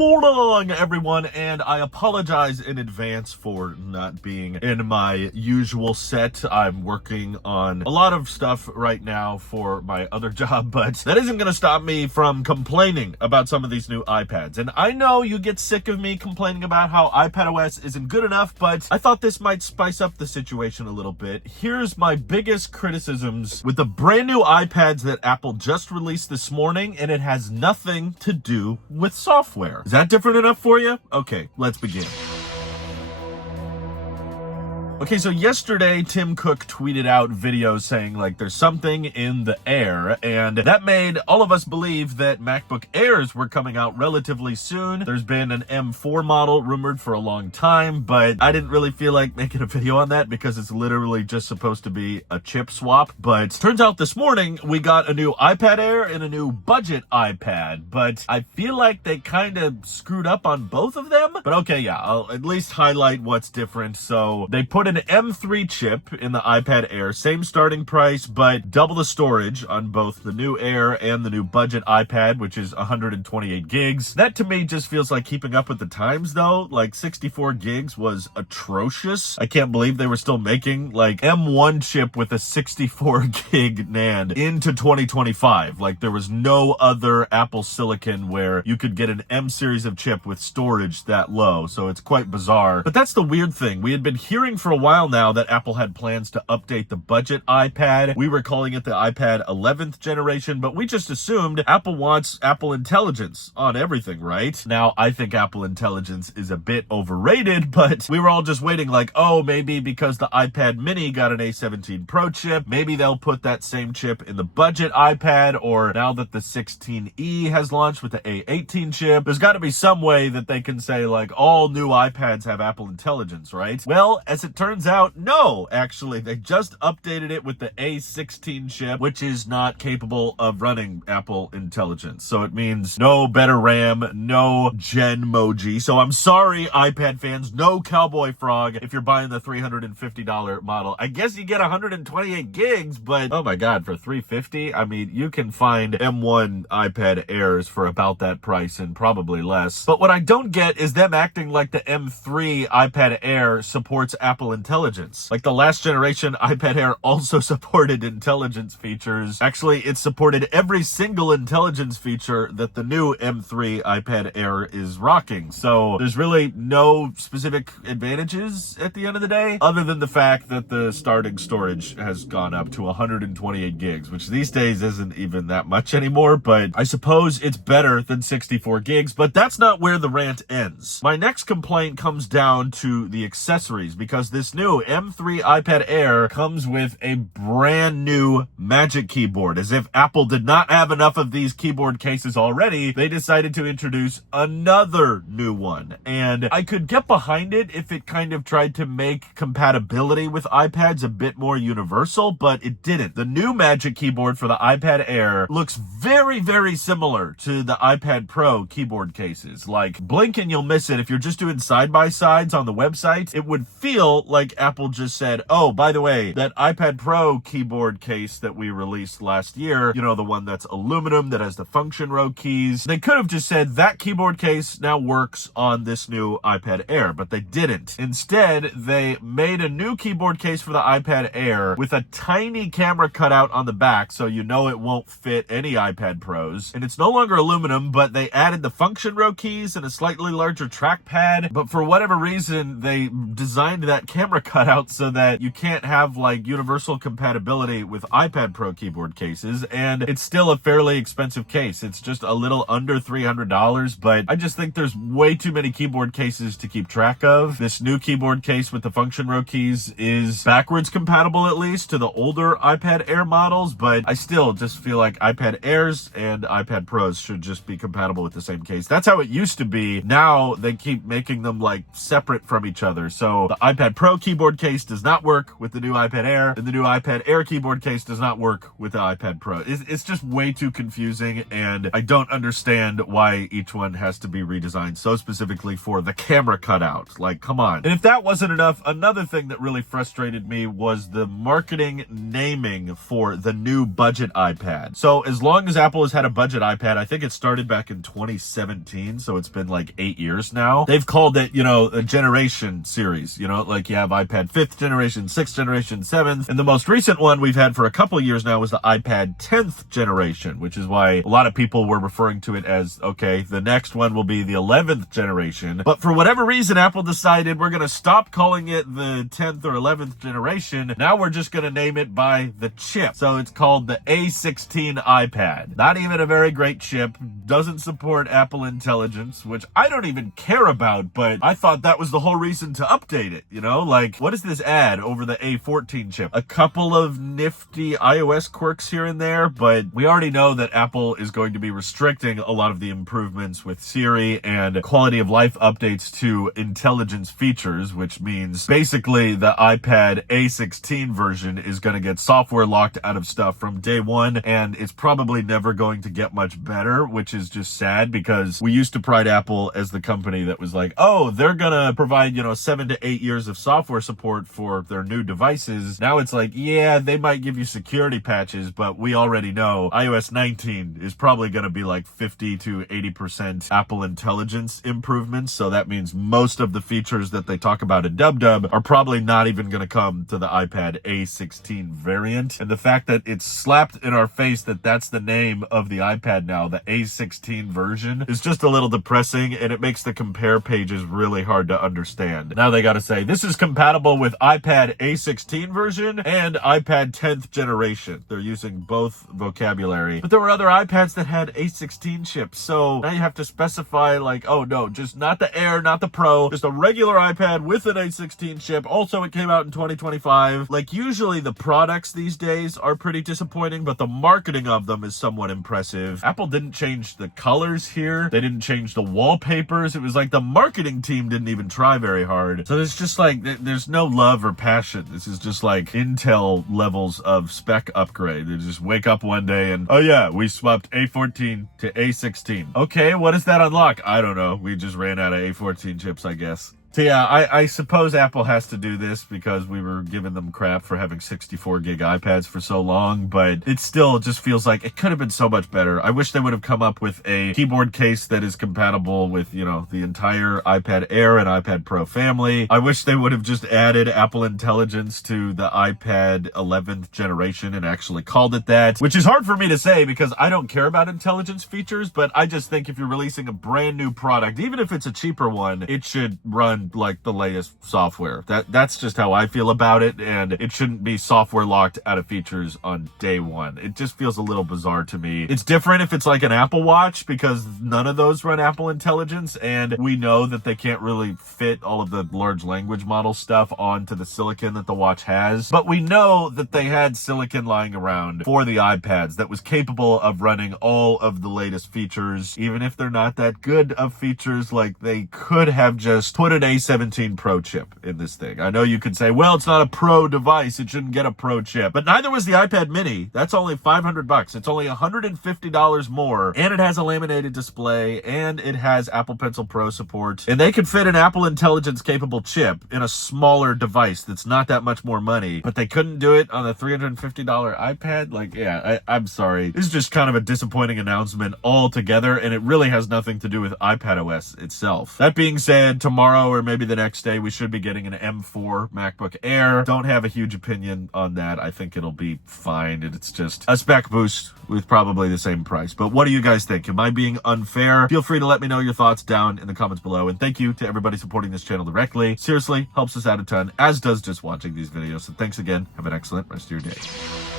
morning, everyone, and I apologize in advance for not being in my usual set. I'm working on a lot of stuff right now for my other job, but that isn't going to stop me from complaining about some of these new iPads. And I know you get sick of me complaining about how iPadOS isn't good enough, but I thought this might spice up the situation a little bit. Here's my biggest criticisms with the brand new iPads that Apple just released this morning, and it has nothing to do with software. Is that different enough for you? Okay, let's begin. Okay, so yesterday, Tim Cook tweeted out videos saying, like, there's something in the air, and that made all of us believe that MacBook Airs were coming out relatively soon. There's been an M4 model rumored for a long time, but I didn't really feel like making a video on that because it's literally just supposed to be a chip swap. But turns out this morning, we got a new iPad Air and a new budget iPad, but I feel like they kind of screwed up on both of them. But okay, yeah, I'll at least highlight what's different. So they put an M3 chip in the iPad Air, same starting price, but double the storage on both the new Air and the new budget iPad, which is 128 gigs. That to me just feels like keeping up with the times though. Like 64 gigs was atrocious. I can't believe they were still making like M1 chip with a 64 gig NAND into 2025. Like there was no other Apple Silicon where you could get an M series of chip with storage that low. So it's quite bizarre. But that's the weird thing. We had been hearing for a while now that Apple had plans to update the budget iPad. We were calling it the iPad 11th generation, but we just assumed Apple wants Apple Intelligence on everything, right? Now, I think Apple Intelligence is a bit overrated, but we were all just waiting like, oh, maybe because the iPad mini got an A17 Pro chip, maybe they'll put that same chip in the budget iPad, or now that the 16E has launched with the A18 chip, there's got to be some way that they can say like all new iPads have Apple Intelligence, right? Well, as it turns out, no, actually, they just updated it with the A16 chip, which is not capable of running Apple Intelligence. So it means no better RAM, no Genmoji. So I'm sorry, iPad fans, no Cowboy Frog if you're buying the $350 model. I guess you get 128 gigs, but oh my God, for $350, I mean, you can find M1 iPad Airs for about that price and probably less. But what I don't get is them acting like the M3 iPad Air supports Apple Intelligence. Like the last generation iPad Air also supported intelligence features. Actually, it supported every single intelligence feature that the new M3 iPad Air is rocking. So there's really no specific advantages at the end of the day, other than the fact that the starting storage has gone up to 128 gigs, which these days isn't even that much anymore, but I suppose it's better than 64 gigs, but that's not where the rant ends. My next complaint comes down to the accessories, because this new M3 iPad Air comes with a brand new Magic Keyboard. As if Apple did not have enough of these keyboard cases already, they decided to introduce another new one. And I could get behind it if it kind of tried to make compatibility with iPads a bit more universal, but it didn't. The new Magic Keyboard for the iPad Air looks very, very similar to the iPad Pro keyboard cases. Like, blink and you'll miss it. If you're just doing side-by-sides on the website, it would feel like Apple just said, oh, by the way, that iPad Pro keyboard case that we released last year, you know, the one that's aluminum that has the function row keys, they could have just said that keyboard case now works on this new iPad Air, but they didn't. Instead, they made a new keyboard case for the iPad Air with a tiny camera cutout on the back, so you know it won't fit any iPad Pros. And it's no longer aluminum, but they added the function row keys and a slightly larger trackpad, but for whatever reason, they designed that camera cutout so that you can't have like universal compatibility with iPad Pro keyboard cases, and it's still a fairly expensive case. It's just a little under $300, but I just think there's way too many keyboard cases to keep track of. This new keyboard case with the function row keys is backwards compatible at least to the older iPad Air models, but I still just feel like iPad Airs and iPad Pros should just be compatible with the same case. That's how it used to be. Now they keep making them like separate from each other. So the iPad Pro Pro keyboard case does not work with the new iPad Air, and the new iPad Air keyboard case does not work with the iPad Pro. It's just way too confusing, and I don't understand why each one has to be redesigned so specifically for the camera cutout. Like, come on. And if that wasn't enough, another thing that really frustrated me was the marketing naming for the new budget iPad. So as long as Apple has had a budget iPad, I think it started back in 2017, so it's been like 8 years now. They've called it, a generation series, like you have iPad 5th generation, 6th generation, 7th, and the most recent one we've had for a couple of years now was the iPad 10th generation, which is why a lot of people were referring to it as, okay, the next one will be the 11th generation. But for whatever reason, Apple decided we're going to stop calling it the 10th or 11th generation. Now we're just going to name it by the chip. So it's called the A16 iPad. Not even a very great chip. Doesn't support Apple Intelligence, which I don't even care about, but I thought that was the whole reason to update it, Like, what does this add over the A14 chip? A couple of nifty iOS quirks here and there, but we already know that Apple is going to be restricting a lot of the improvements with Siri and quality of life updates to intelligence features, which means basically the iPad A16 version is going to get software locked out of stuff from day one, and it's probably never going to get much better, which is just sad because we used to pride Apple as the company that was like, oh, they're going to provide, 7 to 8 years of software support for their new devices. Now it's like, yeah, they might give you security patches, but we already know iOS 19 is probably going to be like 50 to 80% Apple Intelligence improvements. So that means most of the features that they talk about in DubDub are probably not even going to come to the iPad A16 variant. And the fact that it's slapped in our face that that's the name of the iPad now, the A16 version, is just a little depressing, and it makes the compare pages really hard to understand. Now they got to say, this is compatible with iPad A16 version and iPad 10th generation. They're using both vocabulary. But there were other iPads that had A16 chips, so now you have to specify like, oh no, just not the Air, not the Pro, just a regular iPad with an A16 chip. Also, it came out in 2025. Like, usually the products these days are pretty disappointing, but the marketing of them is somewhat impressive. Apple didn't change the colors here. They didn't change the wallpapers. It was like the marketing team didn't even try very hard. So there's just like, there's no love or passion. This is just like Intel levels of spec upgrade. They just wake up one day and, oh yeah, we swapped A14 to A16. Okay, what does that unlock? I don't know. We just ran out of A14 chips, I guess. So yeah, I suppose Apple has to do this because we were giving them crap for having 64 gig iPads for so long, but it still just feels like it could have been so much better. I wish they would have come up with a keyboard case that is compatible with, the entire iPad Air and iPad Pro family. I wish they would have just added Apple Intelligence to the iPad 11th generation and actually called it that, which is hard for me to say because I don't care about intelligence features, but I just think if you're releasing a brand new product, even if it's a cheaper one, it should run like the latest software. That's just how I feel about it, and it shouldn't be software locked out of features on day one. It just feels a little bizarre to me. It's different if it's like an Apple Watch because none of those run Apple Intelligence, and we know that they can't really fit all of the large language model stuff onto the silicon that the watch has. But we know that they had silicon lying around for the iPads that was capable of running all of the latest features, even if they're not that good of features. Like, they could have just put an A17 Pro chip in this thing. I know you could say, well, it's not a Pro device, it shouldn't get a Pro chip, but neither was the iPad mini. That's only $500. It's only $150 more, and it has a laminated display, and it has Apple Pencil Pro support, and they could fit an Apple Intelligence capable chip in a smaller device that's not that much more money, but they couldn't do it on a $350 iPad. Like, yeah, I'm sorry. This is just kind of a disappointing announcement altogether, and it really has nothing to do with iPadOS itself. That being said, tomorrow or maybe the next day, we should be getting an M4 MacBook Air. Don't have a huge opinion on that. I think it'll be fine. It's just a spec boost with probably the same price. But what do you guys think? Am I being unfair? Feel free to let me know your thoughts down in the comments below. And thank you to everybody supporting this channel directly. Seriously, helps us out a ton, as does just watching these videos. So thanks again. Have an excellent rest of your day.